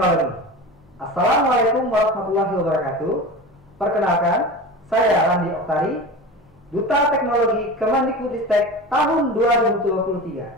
Teknologi. Assalamualaikum warahmatullahi wabarakatuh. Perkenalkan, saya Randi Oktari, Duta Teknologi Kemendikbudristek tahun 2023.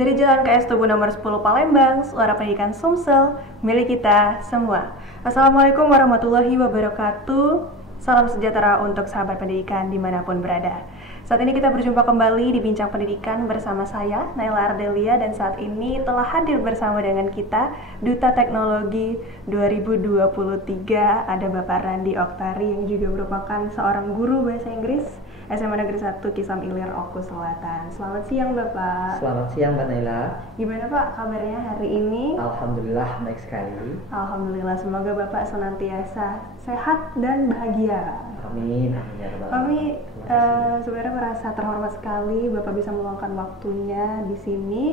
Dari Jalan KS Tugu nomor 10 Palembang, Suara Pendidikan Sumsel, milik kita semua. Assalamualaikum warahmatullahi wabarakatuh. Salam sejahtera untuk sahabat pendidikan dimanapun berada. Saat ini kita berjumpa kembali di Bincang Pendidikan bersama saya, Naila Ardelia, dan saat ini telah hadir bersama dengan kita Duta Teknologi 2023, ada Bapak Randi Oktari yang juga merupakan seorang guru bahasa Inggris SMA Negeri 1 Kisam Ilir, Oku Selatan. Selamat siang Bapak. Selamat siang Mbak Naila. Gimana Pak kabarnya hari ini? Alhamdulillah baik sekali. Alhamdulillah, semoga Bapak senantiasa sehat dan bahagia. Amin, amin ya Rabbal Kami Alamin. sebenarnya merasa terhormat sekali Bapak bisa meluangkan waktunya di sini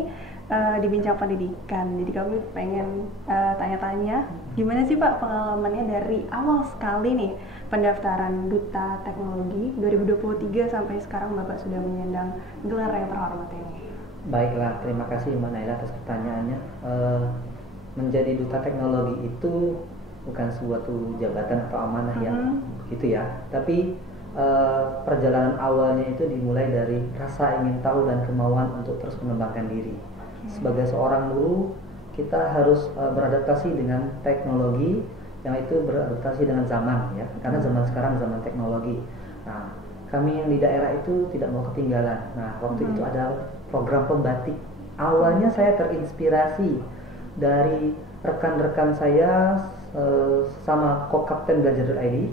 di Bincang Pendidikan. Jadi kami pengen tanya-tanya, gimana sih Pak pengalamannya dari awal sekali nih pendaftaran Duta Teknologi 2023 sampai sekarang Bapak sudah menyandang gelar yang terhormat ini. Baiklah, terima kasih Mbak Naila atas pertanyaannya. Menjadi Duta Teknologi itu bukan suatu jabatan atau amanah yang begitu ya, tapi perjalanan awalnya itu dimulai dari rasa ingin tahu dan kemauan untuk terus mengembangkan diri. Sebagai seorang guru, kita harus beradaptasi dengan teknologi, yang itu beradaptasi dengan zaman ya, karena zaman sekarang zaman teknologi. Nah, kami yang di daerah itu tidak mau ketinggalan. Nah, waktu itu ada program pembatik. Awalnya saya terinspirasi dari rekan-rekan saya sama Kokapten Belajar.id.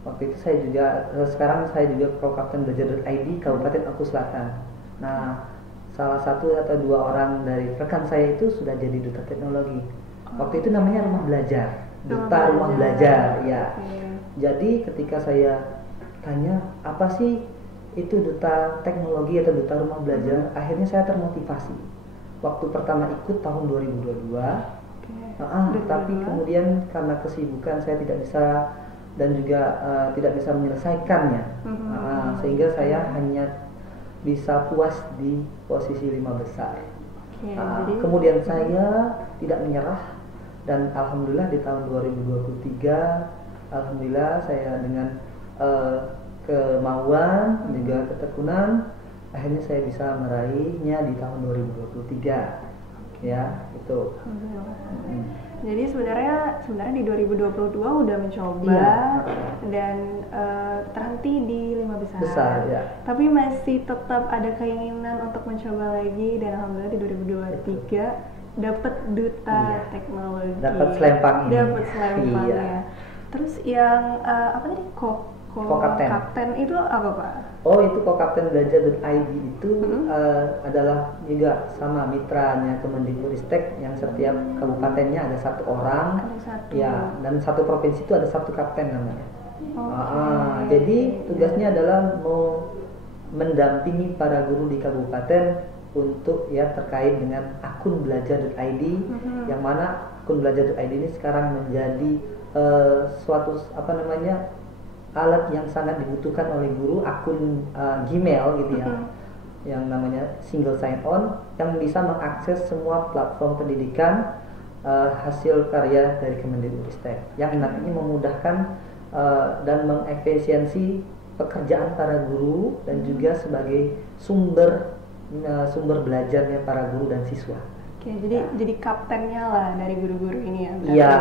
Waktu itu saya juga sekarang saya juga Kokapten Belajar.id Kabupaten Oku Selatan. Nah, salah satu atau dua orang dari rekan saya itu sudah jadi Duta Teknologi. Waktu itu namanya Rumah Belajar. Duta Rumah Belajar ya. Jadi ketika saya tanya apa sih itu Duta Teknologi atau Duta Rumah Belajar, akhirnya saya termotivasi. Waktu pertama ikut tahun 2022, tapi kemudian karena kesibukan saya tidak bisa dan juga tidak bisa menyelesaikannya, sehingga saya hanya bisa puas di posisi 5 besar. Kemudian saya tidak menyerah. Dan alhamdulillah di tahun 2023, alhamdulillah saya dengan kemauan juga ketekunan, akhirnya saya bisa meraihnya di tahun 2023. Ya, itu. Jadi sebenarnya di 2022 udah mencoba dan terhenti di 5 besar. Ya. Tapi masih tetap ada keinginan untuk mencoba lagi, dan alhamdulillah di 2023 dapat Duta Teknologi. Dapat selempang ini. Dapat selempangnya. Terus yang apa tadi? Kokapten itu apa Pak? Oh, itu Kokapten Belajar.id itu adalah juga sama mitranya Kemendikbudristek, yang setiap kabupatennya ada satu orang. Ya, dan satu provinsi itu ada satu kapten namanya. Jadi tugasnya adalah mau mendampingi para guru di kabupaten untuk ya terkait dengan akun Belajar.id, yang mana akun Belajar.id ini sekarang menjadi suatu alat yang sangat dibutuhkan oleh guru, akun Gmail gitu ya, yang namanya single sign on, yang bisa mengakses semua platform pendidikan hasil karya dari Kemendikbudristek, yang nantinya memudahkan dan mengefisiensi pekerjaan para guru dan juga sebagai sumber belajarnya para guru dan siswa. Oke, jadi kaptennya lah dari guru-guru ini ya? Iya,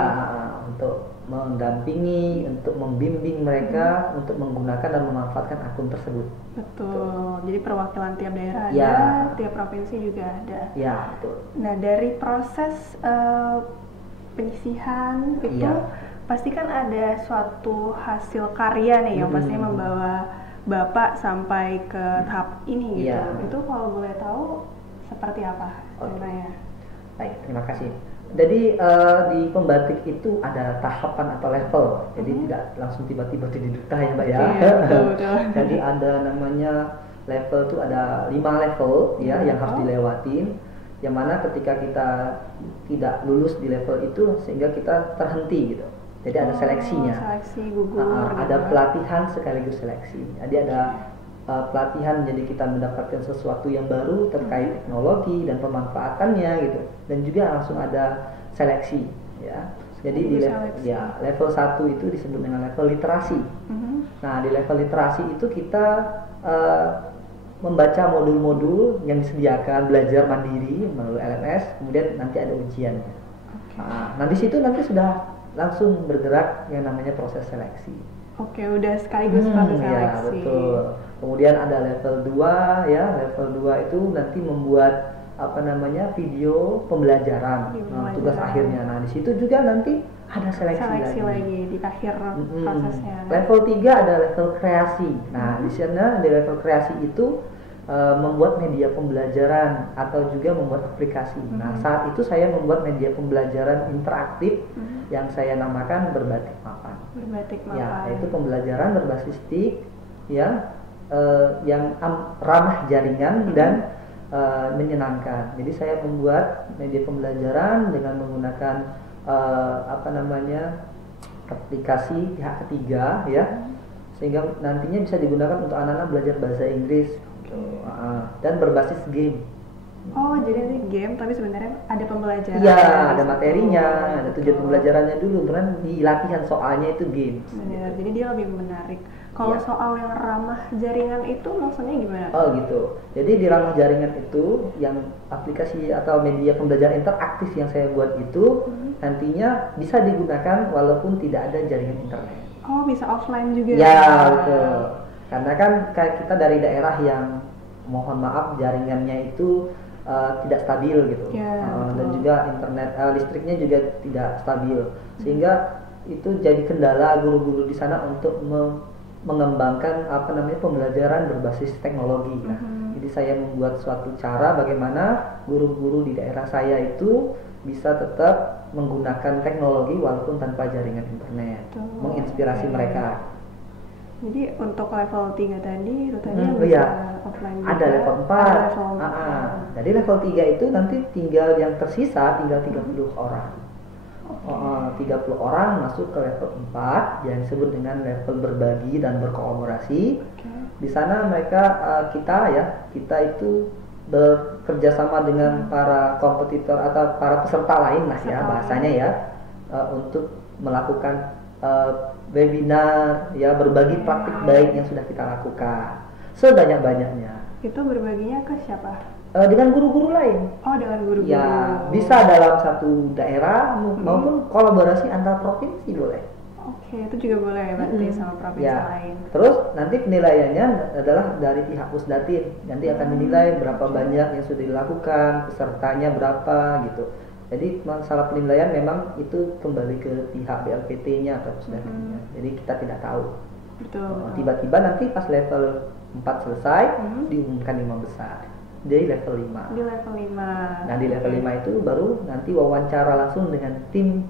untuk mendampingi, untuk membimbing mereka untuk menggunakan dan memanfaatkan akun tersebut. Betul. Jadi perwakilan tiap daerah ada, tiap provinsi juga ada. Ya, betul. Nah, dari proses penyisihan itu pasti kan ada suatu hasil karya nih yang pastinya membawa Bapak sampai ke tahap ini gitu. Itu kalau boleh tahu seperti apa ceritanya? Baik, terima kasih. Jadi di pembatik itu ada tahapan atau level, jadi tidak langsung tiba-tiba jadi duta ya Mbak ya. Betul. Jadi ada namanya level tuh ada 5 level ya yang harus dilewatin, yang mana ketika kita tidak lulus di level itu sehingga kita terhenti gitu. Jadi ada seleksinya. Seleksi gugur. Ada pelatihan sekaligus seleksi. Jadi ada pelatihan, jadi kita mendapatkan sesuatu yang baru terkait teknologi dan pemanfaatannya gitu. Dan juga langsung ada seleksi ya. Jadi di level 1 itu disebut dengan level literasi. Nah, di level literasi itu kita membaca modul-modul yang disediakan, belajar mandiri melalui LMS, kemudian nanti ada ujian. Nah, di situ nanti sudah langsung bergerak yang namanya proses seleksi. Oke, udah sekaligus proses seleksi. Ya, betul. Kemudian ada level 2 ya, level 2 itu nanti membuat video pembelajaran. Tugas akhirnya. Nah, di situ juga nanti ada seleksi lagi di akhir prosesnya. Level 3 ada level kreasi. Nah, di sana di level kreasi itu membuat media pembelajaran atau juga membuat aplikasi. Nah, saat itu saya membuat media pembelajaran interaktif yang saya namakan berbatik mapan. Ya, itu pembelajaran berbasis TIK ya, yang ramah jaringan dan menyenangkan. Jadi saya membuat media pembelajaran dengan menggunakan aplikasi pihak ketiga ya, sehingga nantinya bisa digunakan untuk anak-anak belajar bahasa Inggris dan berbasis game. Oh, jadi ini game tapi sebenarnya ada pembelajaran. Iya, ada materinya, ada tujuan pembelajarannya dulu, karena di latihan soalnya itu game. Benar, jadi dia lebih menarik. Kalau soal yang ramah jaringan itu maksudnya gimana? Oh gitu. Jadi di ramah jaringan itu yang aplikasi atau media pembelajaran interaktif yang saya buat itu nantinya bisa digunakan walaupun tidak ada jaringan internet. Oh, bisa offline juga. Ya, betul. Karena kan kayak kita dari daerah yang mohon maaf jaringannya itu tidak stabil gitu. Dan juga internet listriknya juga tidak stabil. Sehingga itu jadi kendala guru-guru di sana untuk mengembangkan pembelajaran berbasis teknologi. Nah, jadi saya membuat suatu cara bagaimana guru-guru di daerah saya itu bisa tetap menggunakan teknologi walaupun tanpa jaringan internet, menginspirasi mereka. Jadi untuk level 3 tadi rutenya bisa offline juga. Ada level 4. Jadi level 3 itu nanti tinggal yang tersisa tinggal 30 orang. 30 orang masuk ke level 4 yang disebut dengan level berbagi dan berkolaborasi. Di sana mereka kita itu bekerja sama dengan para kompetitor atau para peserta lain lah ya bahasanya ya, untuk melakukan webinar ya, berbagi praktik baik yang sudah kita lakukan sebanyak-banyaknya. Itu berbaginya ke siapa? Dengan guru-guru lain. Oh, dengan guru-guru. Ya, bisa dalam satu daerah maupun kolaborasi antar provinsi boleh. Oke, itu juga boleh ya berarti sama provinsi lain. Terus nanti penilaiannya adalah dari pihak Pusdatin. Nanti akan menilai berapa banyak yang sudah dilakukan, pesertanya berapa gitu. Jadi masalah penilaian memang itu kembali ke pihak BLPT-nya atau Pusdatinnya. Jadi kita tidak tahu. Betul. Tiba-tiba nanti pas level 4 selesai diumumkan 5 besar. Di level 5. Di level 5. Nah, di level 5 itu baru nanti wawancara langsung dengan tim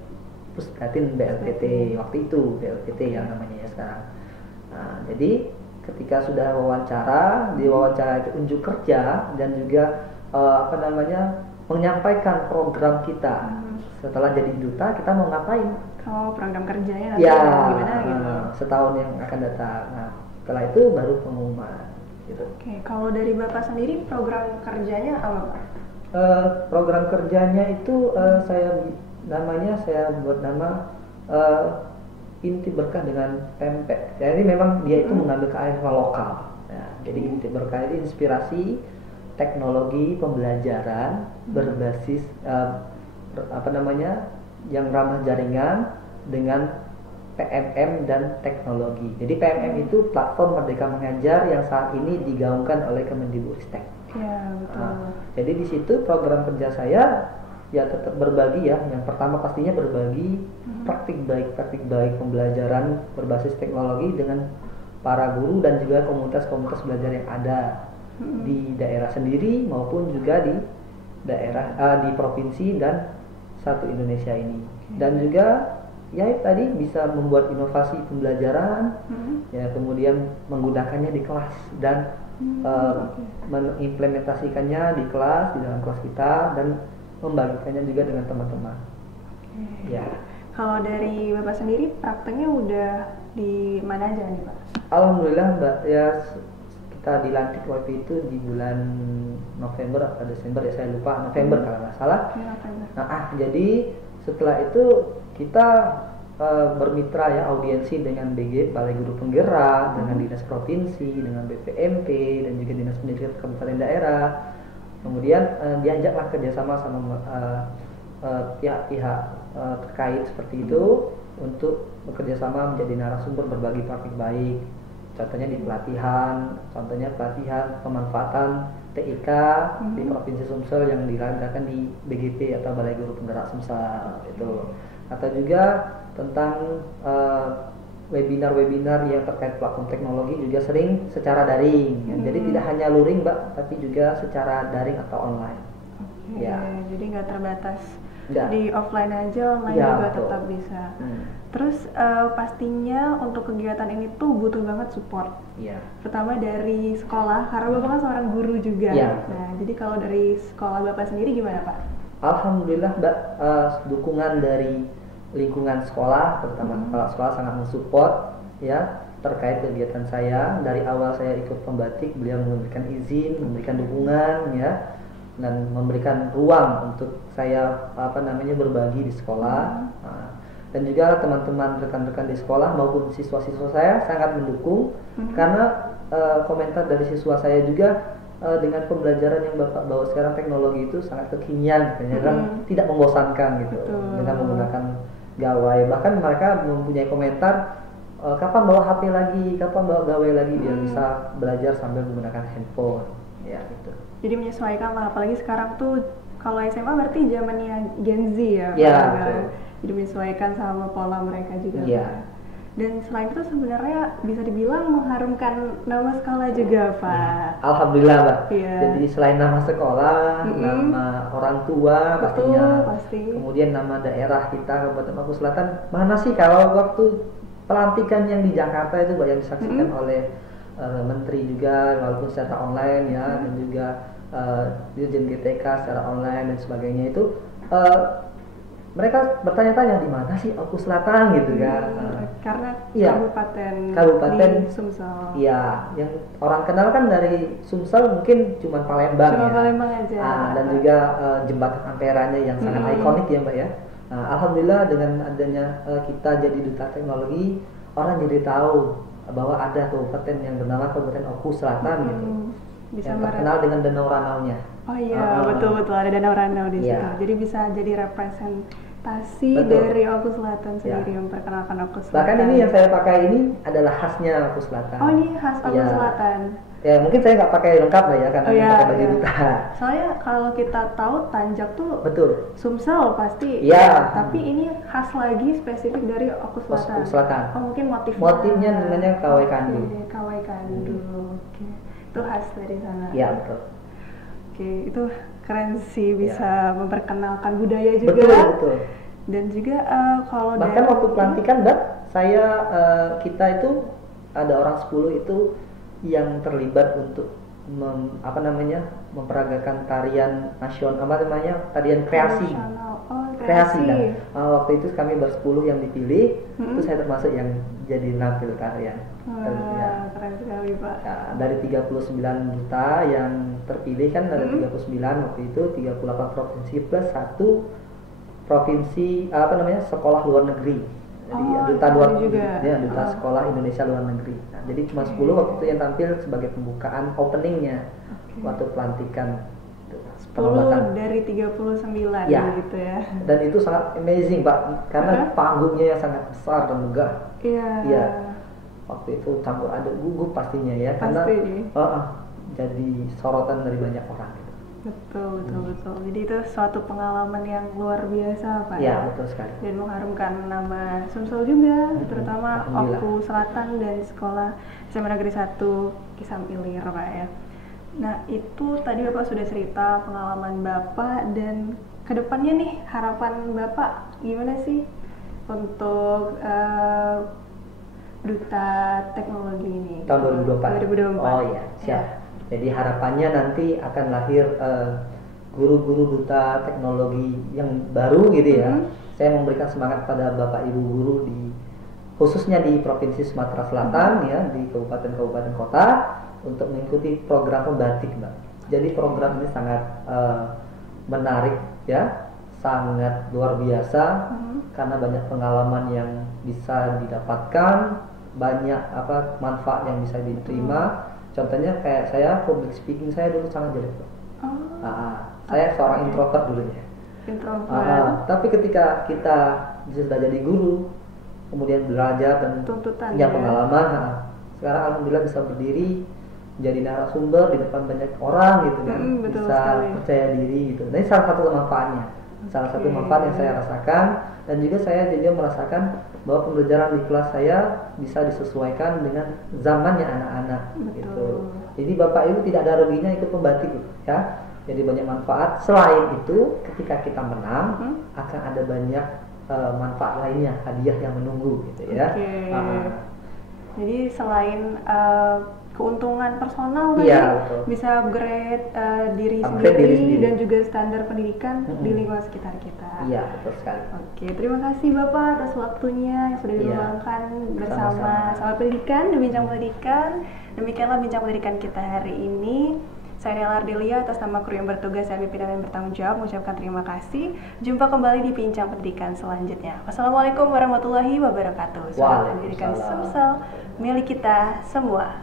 Pusdatin BLPT waktu itu, BLPT yang namanya ya sekarang. Nah, jadi ketika sudah wawancara, di wawancara itu unjuk kerja dan juga menyampaikan program kita. Setelah jadi duta kita mau ngapain? Oh, program kerjanya nanti gimana gitu. Setahun yang akan datang. Nah, setelah itu baru pengumuman gitu. Oke, kalau dari Bapak sendiri program kerjanya apa, Pak? Program kerjanya itu saya buat nama Inti Berkah dengan Pempek. Jadi memang dia itu mengambil kearifan lokal. Nah, jadi Inti Berkah itu inspirasi teknologi pembelajaran berbasis yang ramah jaringan dengan PMM dan teknologi. Jadi PMM itu platform Merdeka Mengajar yang saat ini digaungkan oleh Kemendikbudristek. Ya, betul. Jadi di situ program kerja saya ya tetap berbagi ya. Yang pertama pastinya berbagi praktik baik pembelajaran berbasis teknologi dengan para guru dan juga komunitas-komunitas belajar yang ada di daerah sendiri maupun juga di daerah di provinsi dan satu Indonesia ini. Dan juga ya tadi bisa membuat inovasi pembelajaran, ya kemudian menggunakannya di kelas dan mengimplementasikannya di kelas, di dalam kelas kita, dan membagikannya juga dengan teman-teman. Ya. Kalau dari Bapak sendiri prakteknya udah di mana aja nih Pak? Alhamdulillah Mbak, ya kita dilantik waktu itu di bulan November atau Desember, ya saya lupa, November kalau nggak salah. Nah, jadi setelah itu kita bermitra ya, audiensi dengan BG, Balai Guru Penggerak, dengan Dinas Provinsi, dengan BPMP, dan juga Dinas Pendidikan Kabupaten Daerah. Kemudian diajaklah kerjasama sama pihak-pihak terkait seperti itu untuk bekerjasama menjadi narasumber berbagi praktik baik. Contohnya di pelatihan, pemanfaatan TIK di Provinsi Sumsel yang dilaksanakan di BGP atau Balai Guru Penggerak Sumsel itu. Atau juga tentang webinar-webinar yang terkait platform teknologi juga sering secara daring. Jadi tidak hanya luring Mbak, tapi juga secara daring atau online. Ya. Jadi nggak terbatas di offline aja, online juga tetap bisa. Terus pastinya untuk kegiatan ini tuh butuh banget support. Pertama dari sekolah, karena Bapak kan seorang guru juga. Nah, jadi kalau dari sekolah Bapak sendiri gimana Pak? Alhamdulillah Mbak, dukungan dari lingkungan sekolah, terutama kepala sekolah sangat mensupport ya terkait kegiatan saya. Dari awal saya ikut pembatik, beliau memberikan izin, memberikan dukungan ya, dan memberikan ruang untuk saya berbagi di sekolah. Dan juga teman-teman rekan-rekan di sekolah maupun siswa-siswa saya sangat mendukung karena komentar dari siswa saya juga dengan pembelajaran yang Bapak bawa sekarang, teknologi itu sangat kekinian, kan tidak membosankan gitu. Dengan menggunakan gawai, bahkan mereka mempunyai komentar kapan bawa HP lagi, kapan bawa gawai lagi, biar bisa belajar sambil menggunakan handphone ya gitu. Jadi menyesuaikan lah, apalagi sekarang tuh kalau SMA berarti zamannya Gen Z ya. Jadi menyesuaikan sama pola mereka juga. Dan selain itu sebenarnya bisa dibilang mengharumkan nama sekolah juga Pak. Alhamdulillah Mbak. Jadi selain nama sekolah, nama orang tua pastinya, kemudian nama daerah kita Kabupaten Maluku Selatan. Mana sih kalau waktu pelantikan yang di Jakarta itu banyak disaksikan oleh menteri juga, walaupun secara online ya, dan juga Dirjen GTK secara online dan sebagainya itu mereka bertanya-tanya di mana sih Maluku Selatan gitu kan. Karena kabupaten di Sumsel. Iya, yang orang kenal kan dari Sumsel mungkin cuma Palembang ya. Palembang aja. Dan juga jembatan Amperanya yang sangat ikonik ya Mbak ya. Alhamdulillah dengan adanya kita jadi duta teknologi, orang jadi tahu bahwa ada kabupaten yang bernama Kabupaten Maluku Selatan gitu. Bisa yang terkenal dengan Danau Ranaunya. Oh iya, betul ada Danau Ranau di situ. Jadi bisa jadi representasi dari Maluku Selatan sendiri, memperkenalkan Maluku Selatan. Bahkan ini yang saya pakai ini adalah khasnya Maluku Selatan. Oh, ini khas Maluku Selatan. Ya mungkin saya nggak pakai lengkap lah ya, karena pakai baju duta. Soalnya kalau kita tahu Tanjak tuh Sumsel pasti. Tapi ini khas lagi spesifik dari Maluku Selatan. Oh, mungkin motifnya namanya Kawai Kandu. Kawai Kandu. Itu khas dari sana. Iya betul. Itu keren sih, bisa memperkenalkan budaya juga. Betul. Dan juga kalau bahkan waktu pelantikan kita itu ada orang 10 itu yang terlibat untuk memperagakan tarian nasional, tarian kreasi. Kreasi. Dan waktu itu kami ber-10 yang dipilih, itu saya termasuk yang jadi nampil tarian. Keren sekali Pak. Dari 39 duta yang terpilih kan ada 39 waktu itu, 38 provinsi plus 1 provinsi sekolah luar negeri. Jadi duta sekolah Indonesia luar negeri. Nah, jadi cuma 10 waktu itu yang tampil sebagai pembukaan openingnya waktu pelantikan. 10 dari 39 gitu ya. Dan itu sangat amazing Pak, karena panggungnya yang sangat besar dan megah. Iya. Waktu itu campur aduk gugup pastinya ya, karena jadi sorotan dari banyak orang gitu. Betul. Jadi itu suatu pengalaman yang luar biasa Pak. Iya, betul sekali. Dan mengharumkan nama Sumsel juga, terutama Maluku Selatan dan sekolah SMA Negeri 1 Kisam Ilir Pak ya. Nah, itu tadi Bapak sudah cerita pengalaman Bapak, dan kedepannya nih harapan Bapak gimana sih untuk duta teknologi ini? Tahun 2024. 2024. Oh iya, siap. Ya. Jadi harapannya nanti akan lahir guru-guru duta teknologi yang baru gitu ya. Saya memberikan semangat pada Bapak Ibu guru khususnya di Provinsi Sumatera Selatan ya, di kabupaten-kabupaten kota untuk mengikuti program pembatik, Mbak. Jadi program ini sangat menarik ya, sangat luar biasa karena banyak pengalaman yang bisa didapatkan, banyak manfaat yang bisa diterima. Contohnya kayak saya public speaking saya dulu sangat jelek. Saya seorang introvert dulunya. Tapi ketika kita sudah jadi guru, kemudian belajar dan punya pengalaman, sekarang alhamdulillah bisa berdiri jadi narasumber di depan banyak orang gitu kan, bisa sekali. Percaya diri gitu. Nah, ini salah satu manfaatnya, salah satu manfaat yang saya rasakan, dan juga saya merasakan bahwa pembelajaran di kelas saya bisa disesuaikan dengan zamannya anak-anak gitu. Jadi Bapak Ibu tidak ada ruginya ikut pembatik ya. Jadi banyak manfaat. Selain itu, ketika kita menang akan ada banyak manfaat lainnya, hadiah yang menunggu gitu ya. Jadi selain keuntungan personal tadi, bisa upgrade diri sendiri dan juga standar pendidikan di lingkungan sekitar kita. Iya, betul sekali. Oke, terima kasih Bapak atas waktunya yang sudah diluangkan bersama Sahabat Pendidikan di Bincang Pendidikan. Demikianlah Bincang Pendidikan kita hari ini. Saya Nela Ardelia atas nama kru yang bertugas dan pimpinan yang bertanggung jawab mengucapkan terima kasih. Jumpa kembali di Bincang Pendidikan selanjutnya. Wassalamualaikum warahmatullahi wabarakatuh. Sahabat Pendidikan Sumsel, milik kita semua.